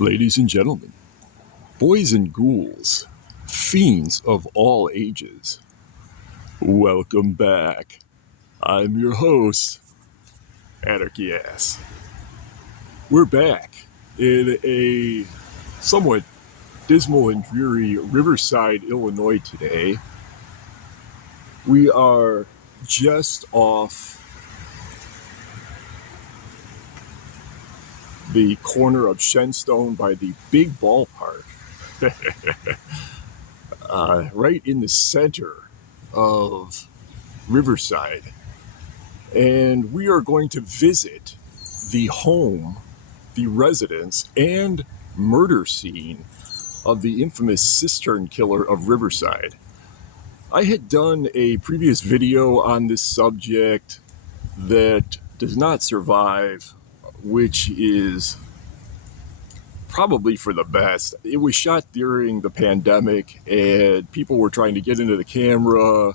Ladies and gentlemen, boys and ghouls, fiends of all ages, welcome back. I'm your host, Anarchy Ass. We're back in a somewhat dismal and dreary Riverside, Illinois today. We are just off the corner of Shenstone by the big ballpark. Right in the center of Riverside. And we are going to visit the home, the residence, and murder scene of the infamous Cistern killer of Riverside. I had done a previous video on this subject that does not survive, which is probably for the best. It was shot during the pandemic and people were trying to get into the camera,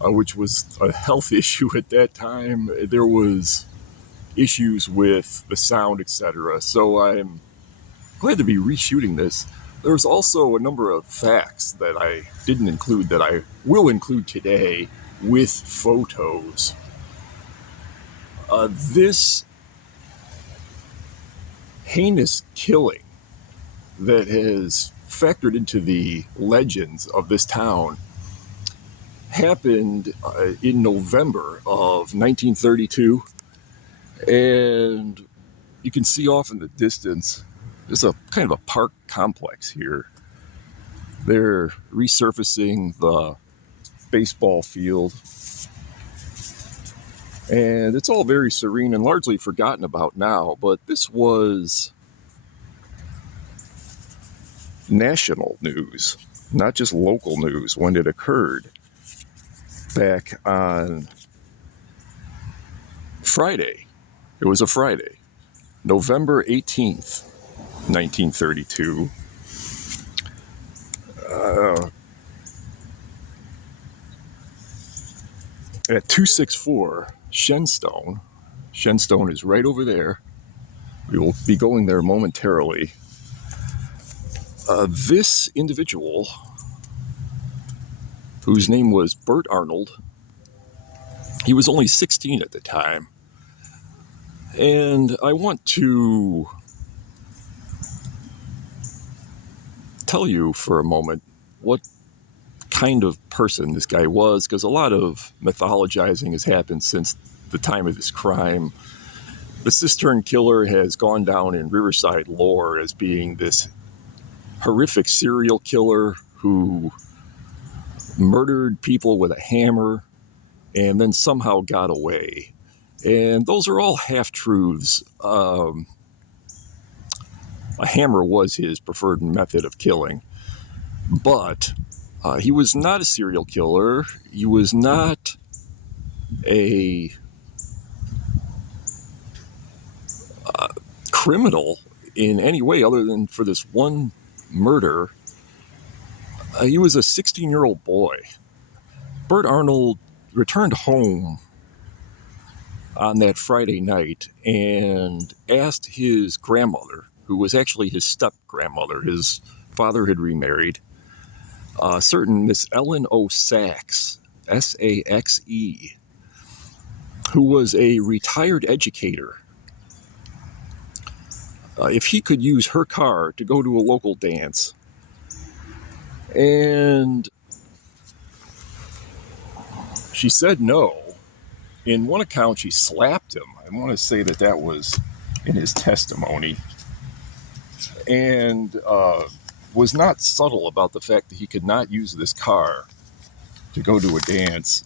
which was a health issue at that time. There was issues with the sound, etc. So I'm glad to be reshooting this. There's also a number of facts that I didn't include that I will include today with photos. This heinous killing that has factored into the legends of this town happened in November of 1932, and you can see off in the distance there's a kind of a park complex here. They're resurfacing the baseball field, and it's all very serene and largely forgotten about now, but this was national news, not just local news, when it occurred back on Friday. It was a Friday, November 18th, 1932. At 264 Shenstone. Shenstone is right over there. We will be going there momentarily. This individual, whose name was Bert Arnold, he was only 16 at the time. And I want to tell you for a moment what kind of person this guy was, because a lot of mythologizing has happened since the time of this crime. The Cistern killer has gone down in Riverside lore as being this horrific serial killer who murdered people with a hammer and then somehow got away. And those are all half-truths. A hammer was his preferred method of killing. But he was not a serial killer. He was not a criminal in any way other than for this one murder. He was a 16-year-old boy. Bert Arnold returned home on that Friday night and asked his grandmother, who was actually his step-grandmother, his father had remarried, certain Miss Ellen O. Sachs, S-A-X-E, who was a retired educator, if he could use her car to go to a local dance. And she said no. In one account, she slapped him. I want to say that was in his testimony. And was not subtle about the fact that he could not use this car to go to a dance.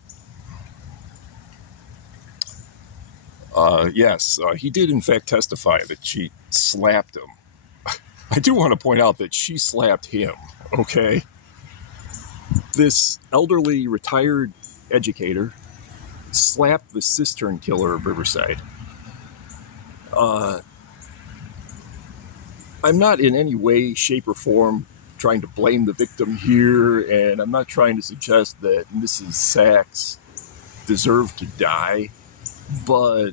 Yes, he did in fact testify that she slapped him. I do want to point out that she slapped him, okay? This elderly retired educator slapped the Cistern killer of Riverside. I'm not in any way, shape, or form trying to blame the victim here, and I'm not trying to suggest that Mrs. Sachs deserved to die, but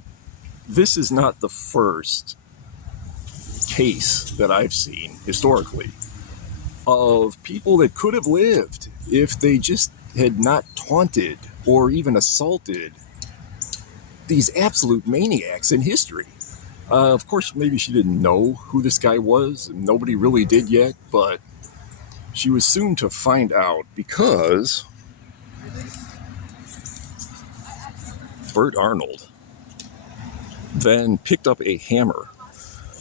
this is not the first case that I've seen historically of people that could have lived if they just had not taunted or even assaulted these absolute maniacs in history. Of course, maybe she didn't know who this guy was, and nobody really did yet, but she was soon to find out because Bert Arnold then picked up a hammer,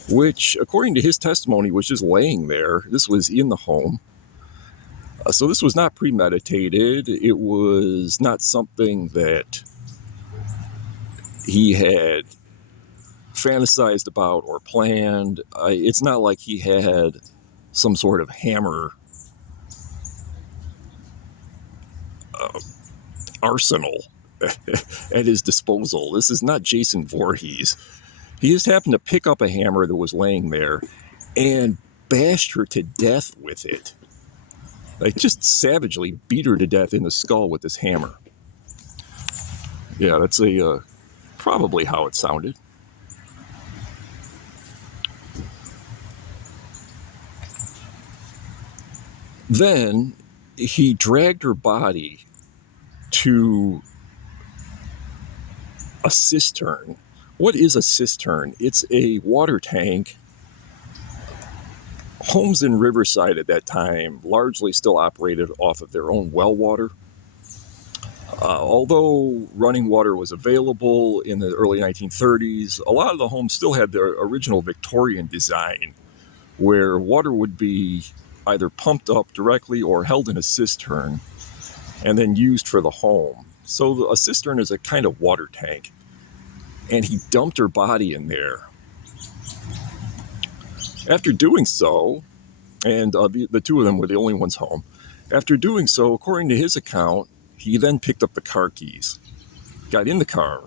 which, according to his testimony, was just laying there. This was in the home. So this was not premeditated. It was not something that he had fantasized about or planned. It's not like he had some sort of hammer arsenal at his disposal. This is not Jason Voorhees. He just happened to pick up a hammer that was laying there and bashed her to death with it. Like, just savagely beat her to death in the skull with this hammer. Yeah, that's probably how it sounded. Then he dragged her body to a cistern. What is a cistern? It's a water tank. Homes in Riverside at that time largely still operated off of their own well water. Although running water was available in the early 1930s, a lot of the homes still had their original Victorian design, where water would be either pumped up directly or held in a cistern and then used for the home. So a cistern is a kind of water tank. And he dumped her body in there. After doing so, and the two of them were the only ones home. After doing so, according to his account, he then picked up the car keys, got in the car,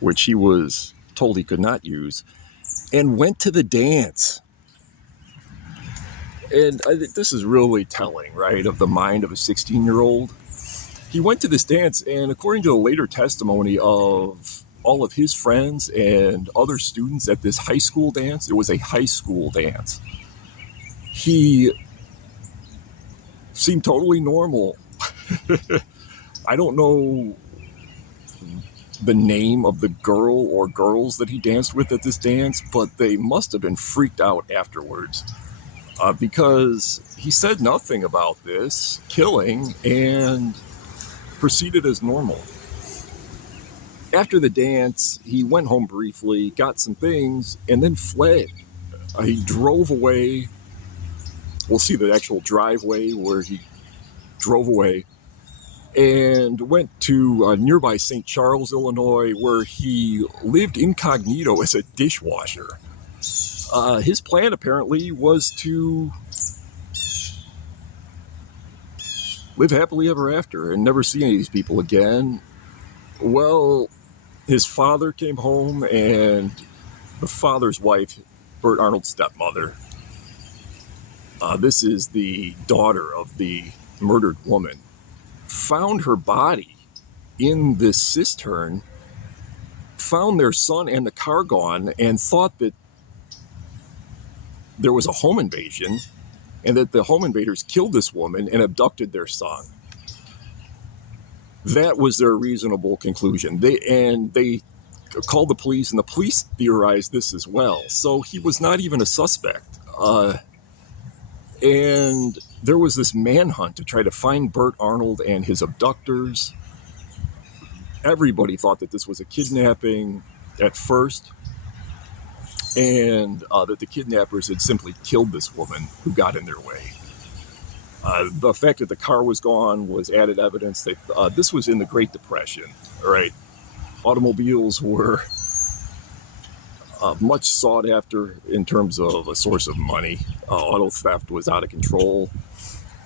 which he was told he could not use, and went to the dance. And this is really telling, right, of the mind of a 16-year-old. He went to this dance, and according to the later testimony of all of his friends and other students at this high school dance, it was a high school dance, he seemed totally normal. I don't know the name of the girl or girls that he danced with at this dance, but they must have been freaked out afterwards. Because he said nothing about this killing and proceeded as normal. After the dance, he went home briefly, got some things, and then fled. He drove away. We'll see the actual driveway where he drove away, and went to nearby St. Charles, Illinois, where he lived incognito as a dishwasher. His plan apparently was to live happily ever after and never see any of these people again. Well, his father came home, and the father's wife, Bert Arnold's stepmother, this is the daughter of the murdered woman, found her body in this cistern, found their son and the car gone, and thought that there was a home invasion and that the home invaders killed this woman and abducted their son. That was their reasonable conclusion. They called the police, and the police theorized this as well. So he was not even a suspect. And there was this manhunt to try to find Bert Arnold and his abductors. Everybody thought that this was a kidnapping at first, and that the kidnappers had simply killed this woman who got in their way. The fact that the car was gone was added evidence that this was in the Great Depression, right? Automobiles were much sought after in terms of a source of money. Auto theft was out of control.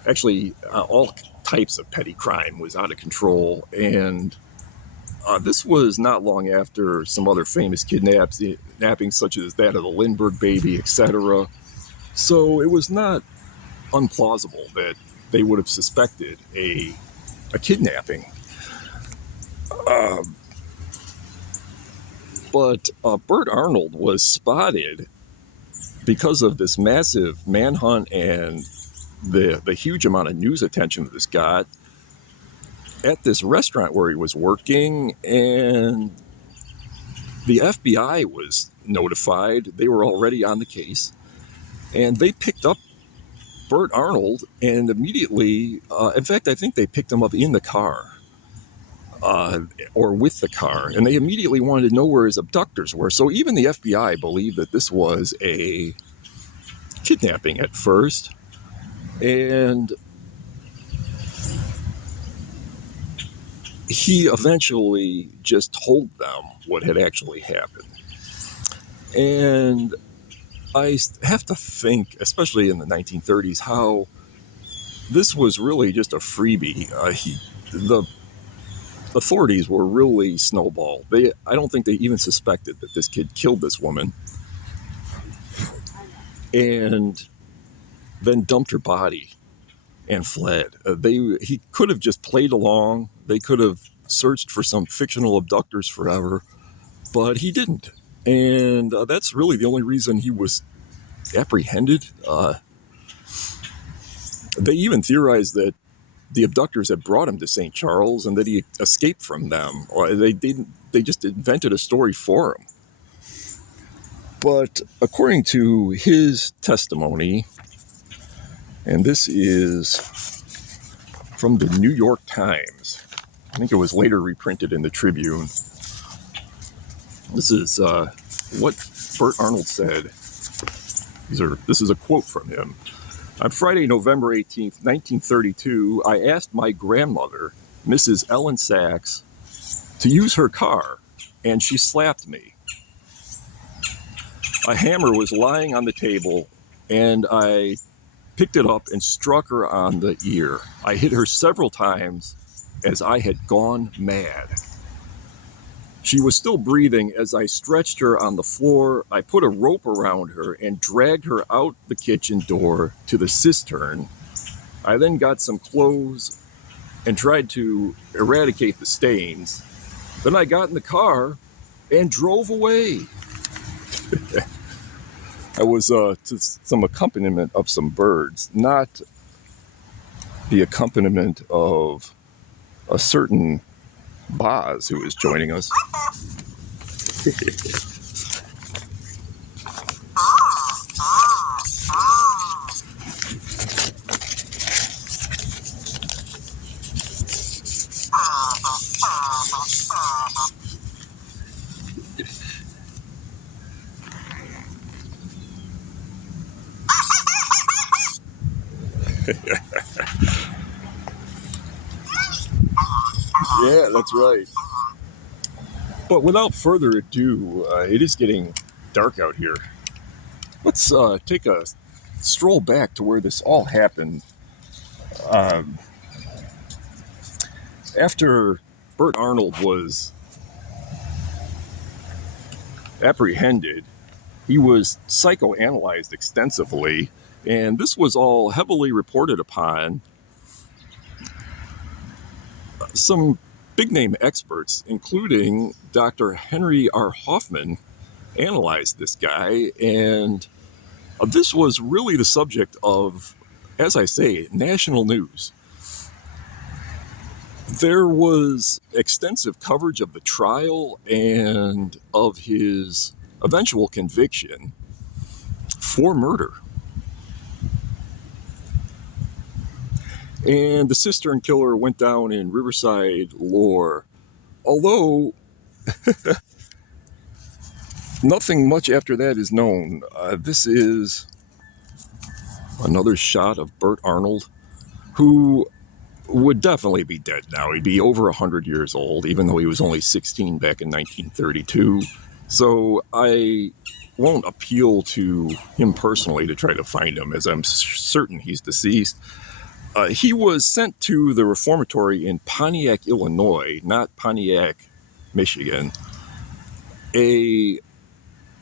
Actually, all types of petty crime was out of control. And this was not long after some other famous kidnappings, such as that of the Lindbergh baby, etc. So it was not unplausible that they would have suspected a kidnapping. But Bert Arnold was spotted because of this massive manhunt and the huge amount of news attention that this got at this restaurant where he was working, and the FBI was notified. They were already on the case, and they picked up Burt Arnold and immediately, in fact, I think they picked him up in the car or with the car, and they immediately wanted to know where his abductors were. So even the FBI believed that this was a kidnapping at first, and he eventually just told them what had actually happened. And I have to think, especially in the 1930s, how this was really just a freebie. The authorities were really snowballed. I don't think they even suspected that this kid killed this woman and then dumped her body and fled. He could have just played along. They could have searched for some fictional abductors forever, but he didn't. And that's really the only reason he was apprehended. They even theorized that the abductors had brought him to St. Charles and that he escaped from them. Or they just invented a story for him. But according to his testimony, and this is from the New York Times, I think it was later reprinted in the Tribune. This is what Burt Arnold said. This is a quote from him. On Friday, November 18th, 1932, I asked my grandmother, Mrs. Ellen Sachs, to use her car, and she slapped me. A hammer was lying on the table, and I picked it up and struck her on the ear. I hit her several times as I had gone mad. She was still breathing as I stretched her on the floor. I put a rope around her and dragged her out the kitchen door to the cistern. I then got some clothes and tried to eradicate the stains. Then I got in the car and drove away. I was to some accompaniment of some birds, not the accompaniment of a certain Boz who is joining us. Yeah, that's right. But without further ado, it is getting dark out here. Let's take a stroll back to where this all happened. After Burt Arnold was apprehended, he was psychoanalyzed extensively, and this was all heavily reported upon. Some big-name experts, including Dr. Henry R. Hoffman, analyzed this guy, and this was really the subject of, as I say, national news. There was extensive coverage of the trial and of his eventual conviction for murder. And the Cistern killer went down in Riverside lore, although nothing much after that is known. This is another shot of Burt Arnold, who would definitely be dead now. He'd be over 100 years old, even though he was only 16 back in 1932. So I won't appeal to him personally to try to find him, as I'm certain he's deceased. He was sent to the reformatory in Pontiac, Illinois, not Pontiac, Michigan, a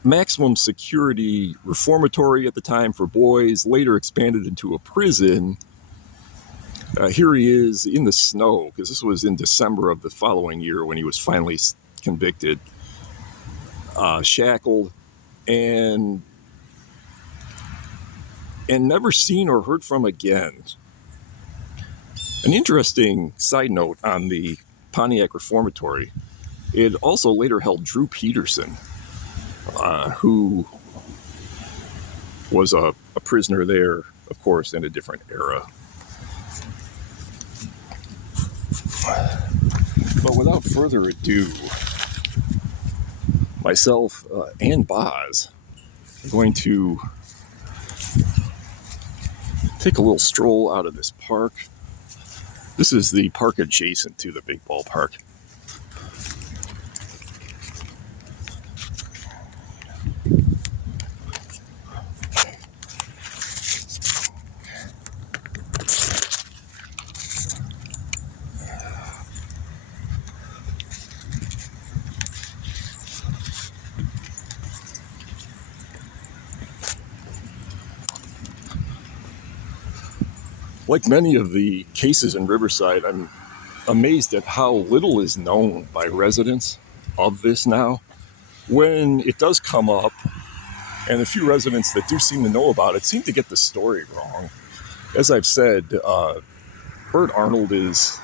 maximum security reformatory at the time for boys, later expanded into a prison. Here he is in the snow, because this was in December of the following year when he was finally convicted, shackled, and and never seen or heard from again. An interesting side note on the Pontiac Reformatory, it also later held Drew Peterson, who was a prisoner there, of course, in a different era. But without further ado, myself and Boz are going to take a little stroll out of this park. This is the park adjacent to the big ballpark. Like many of the cases in Riverside, I'm amazed at how little is known by residents of this now. When it does come up, and the few residents that do seem to know about it seem to get the story wrong. As I've said, Bert Arnold is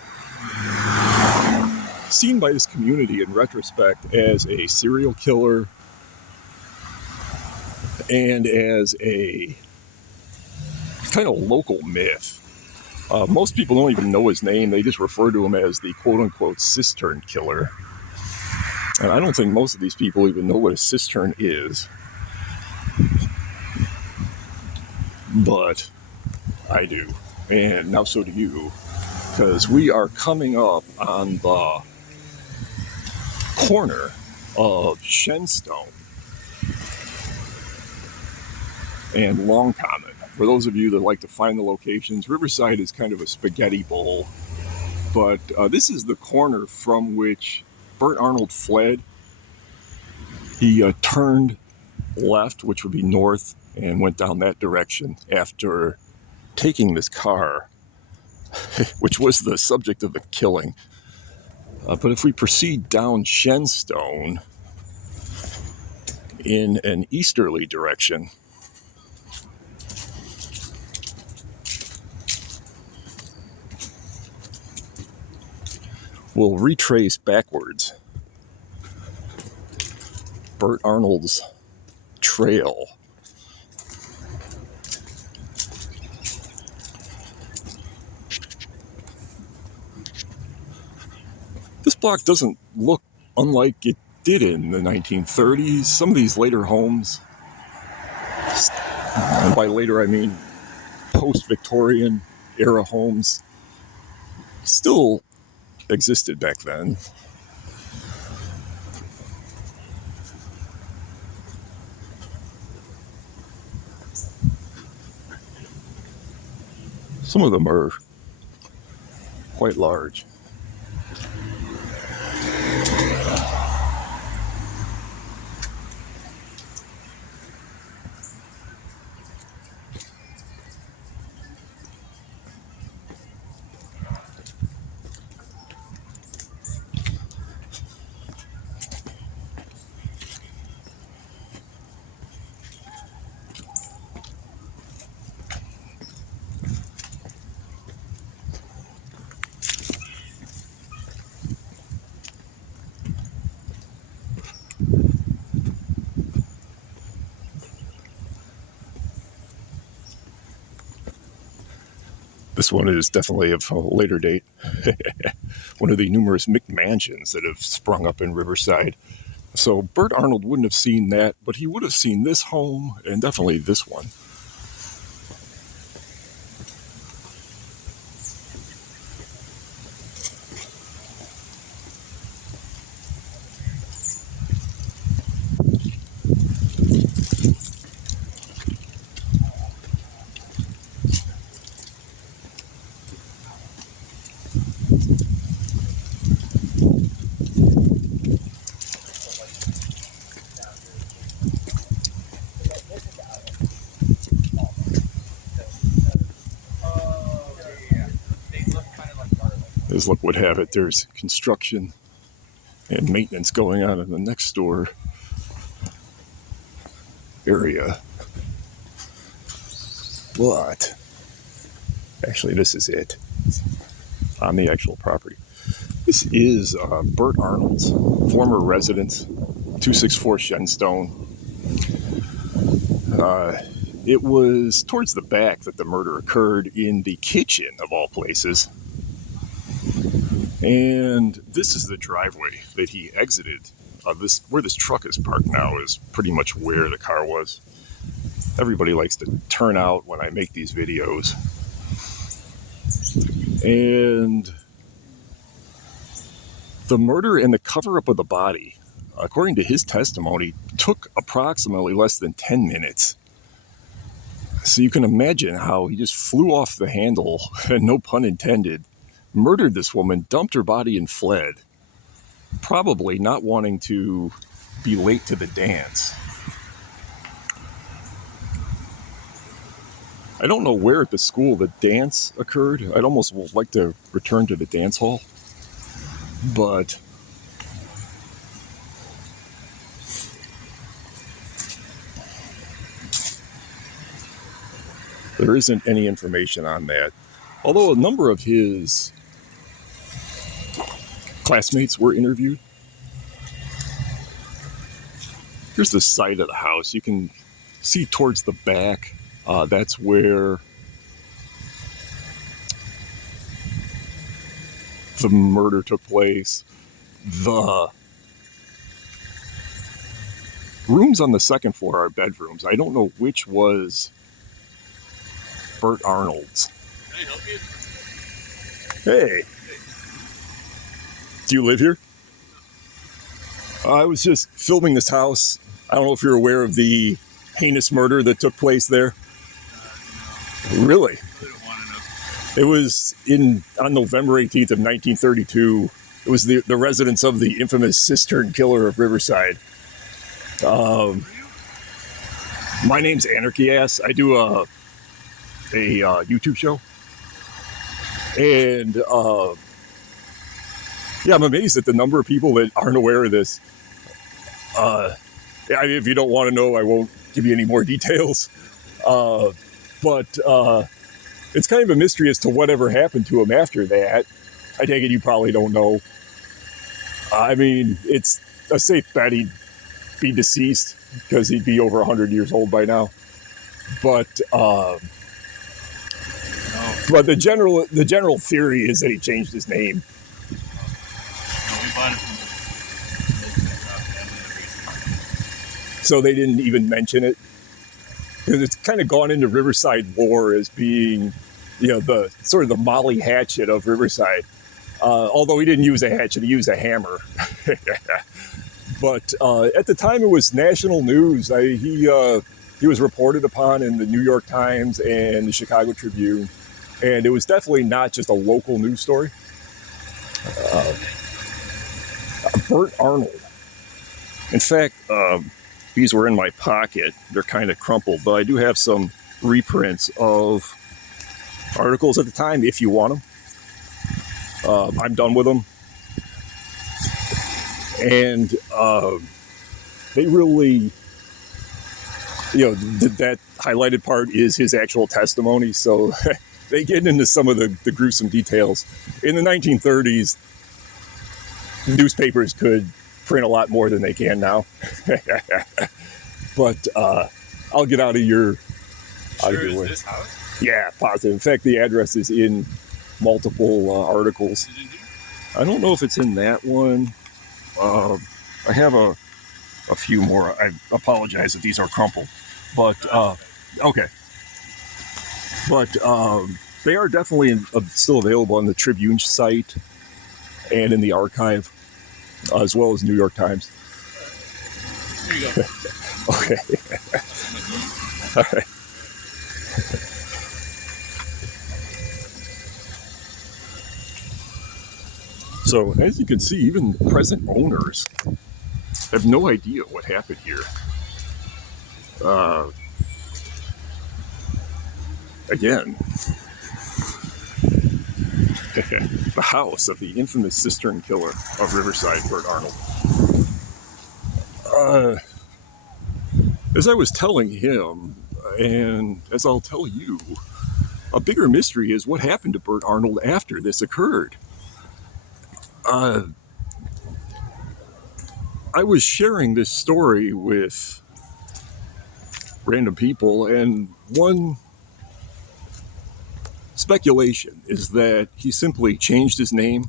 seen by this community in retrospect as a serial killer and as a kind of local myth. Most people don't even know his name. They just refer to him as the quote-unquote Cistern killer. And I don't think most of these people even know what a cistern is. But I do. And now so do you. Because we are coming up on the corner of Shenstone and Long Common. For those of you that like to find the locations, Riverside is kind of a spaghetti bowl. But this is the corner from which Bert Arnold fled. He turned left, which would be north, and went down that direction after taking this car, which was the subject of the killing. But if we proceed down Shenstone in an easterly direction, we'll retrace backwards Bert Arnold's trail. This block doesn't look unlike it did in the 1930s. Some of these later homes, and by later I mean post-Victorian era homes, still existed back then. Some of them are quite large. This one is definitely of a later date. One of the numerous McMansions that have sprung up in Riverside. So Bert Arnold wouldn't have seen that, but he would have seen this home and definitely this one. As luck would have it, there's construction and maintenance going on in the next door area. But actually, this is it on the actual property. This is Bert Arnold's former residence, 264 Shenstone. It was towards the back that the murder occurred, in the kitchen of all places. And this is the driveway that he exited. Where this truck is parked now is pretty much where the car was. Everybody likes to turn out when I make these videos. And the murder and the cover-up of the body, according to his testimony, took approximately less than 10 minutes. So you can imagine how he just flew off the handle, and no pun intended, murdered this woman, dumped her body, and fled. Probably not wanting to be late to the dance. I don't know where at the school the dance occurred. I'd almost like to return to the dance hall. But there isn't any information on that. Although a number of his classmates were interviewed. Here's the side of the house. You can see towards the back. That's where the murder took place. The rooms on the second floor are bedrooms. I don't know which was Bert Arnold's. Can I help you? Hey. Do you live here? I was just filming this house. I don't know if you're aware of the heinous murder that took place there. No. Really? I really don't want to know. It was on November 18th of 1932. It was the residence of the infamous Cistern killer of Riverside. My name's Anarchy Ass. I do a YouTube show. And yeah, I'm amazed at the number of people that aren't aware of this. If you don't want to know, I won't give you any more details. But it's kind of a mystery as to whatever happened to him after that. I take it you probably don't know. I mean, it's a safe bet he'd be deceased because he'd be over 100 years old by now. But the general theory is that he changed his name. No, we bought it from the So they didn't even mention it. Because it's kind of gone into Riverside lore as being, the sort of the Molly Hatchet of Riverside. Although he didn't use a hatchet, he used a hammer. But at the time, it was national news. He was reported upon in the New York Times and the Chicago Tribune. And it was definitely not just a local news story. Bert Arnold. In fact, these were in my pocket. They're kind of crumpled, but I do have some reprints of articles at the time if you want them. I'm done with them. And they really, that highlighted part is his actual testimony. So they get into some of the gruesome details. In the 1930s, newspapers could print a lot more than they can now. But I'll get out of your way. This house? Yeah, positive. In fact, the address is in multiple articles. I don't know if it's in that one. I have a few more. I apologize if these are crumpled. But, okay. But they are definitely still available on the Tribune site and in the archive, as well as New York Times. Here you go. Okay. All right. So, as you can see, even present owners have no idea what happened here. Again, the house of the infamous Cistern killer of Riverside, Bert Arnold. As I was telling him, And as I'll tell you, a bigger mystery is what happened to Bert Arnold after this occurred. I was sharing this story with random people, and one speculation is that he simply changed his name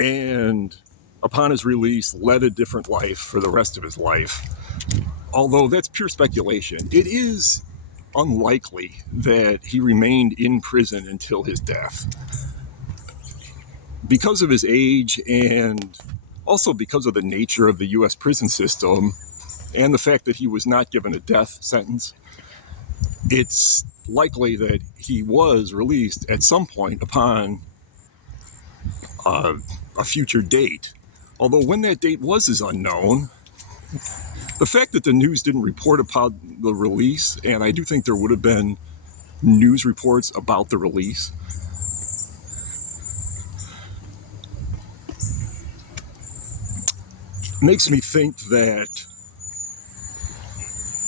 and upon his release led a different life for the rest of his life. Although that's pure speculation, it is unlikely that he remained in prison until his death. Because of his age and also because of the nature of the U.S. prison system and the fact that he was not given a death sentence, it's likely that he was released at some point upon a future date. Although when that date was is unknown. The fact that the news didn't report about the release, and I do think there would have been news reports about the release, makes me think that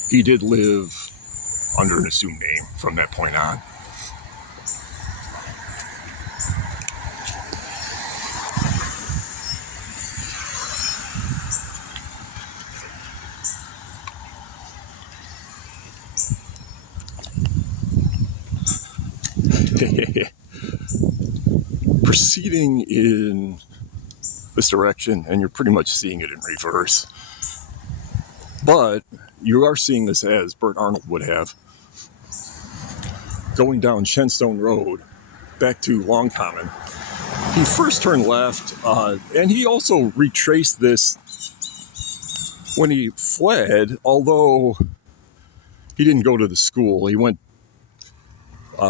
he did live under an assumed name from that point on. Proceeding in this direction, and you're pretty much seeing it in reverse. But you are seeing this as Bert Arnold would have. Going down Shenstone Road, back to Long Common. He first turned left, and he also retraced this when he fled, although he didn't go to the school. He went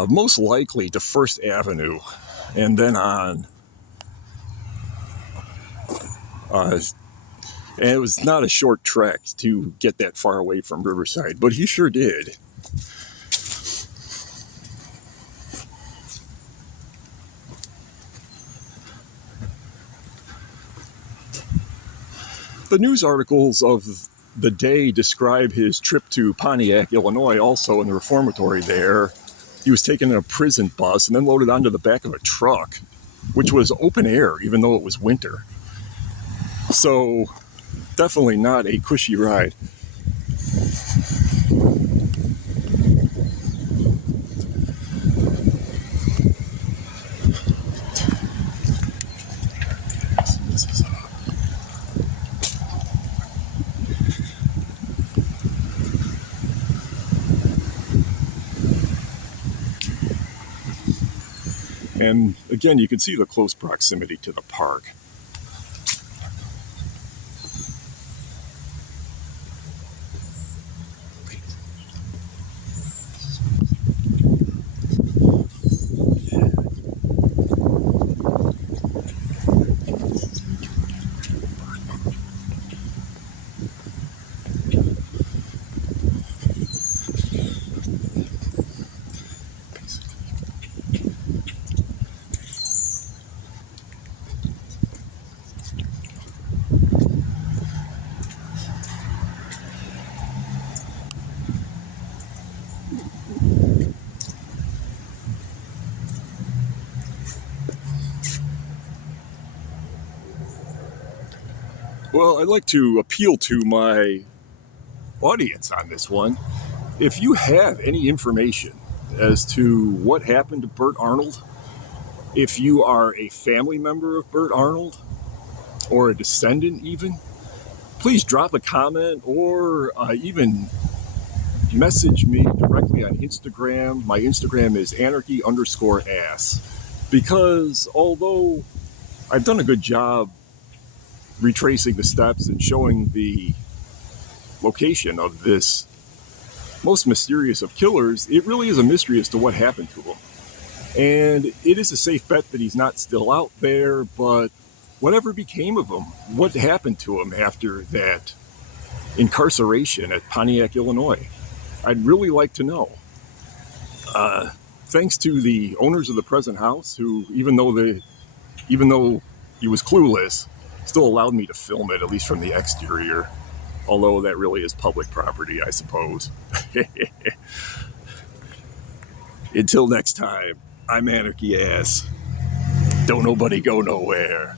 most likely to First Avenue and then on. And it was not a short trek to get that far away from Riverside, but he sure did. The news articles of the day describe his trip to Pontiac, Illinois, also in the reformatory there. He was taken in a prison bus and then loaded onto the back of a truck, which was open air, even though it was winter. So, definitely not a cushy ride. And again, you can see the close proximity to the park. Well, I'd like to appeal to my audience on this one. If you have any information as to what happened to Bert Arnold, if you are a family member of Bert Arnold, or a descendant even, please drop a comment or even message me directly on Instagram. My Instagram is anarchy_ass. Because although I've done a good job retracing the steps and showing the location of this most mysterious of killers, it really is a mystery as to what happened to him. And it is a safe bet that he's not still out there, but whatever became of him, what happened to him after that incarceration at Pontiac, Illinois, I'd really like to know. Thanks to the owners of the present house, who, even though he was clueless, still allowed me to film it, at least from the exterior. Although that really is public property, I suppose. Until next time, I'm Anarchy Ass. Don't nobody go nowhere.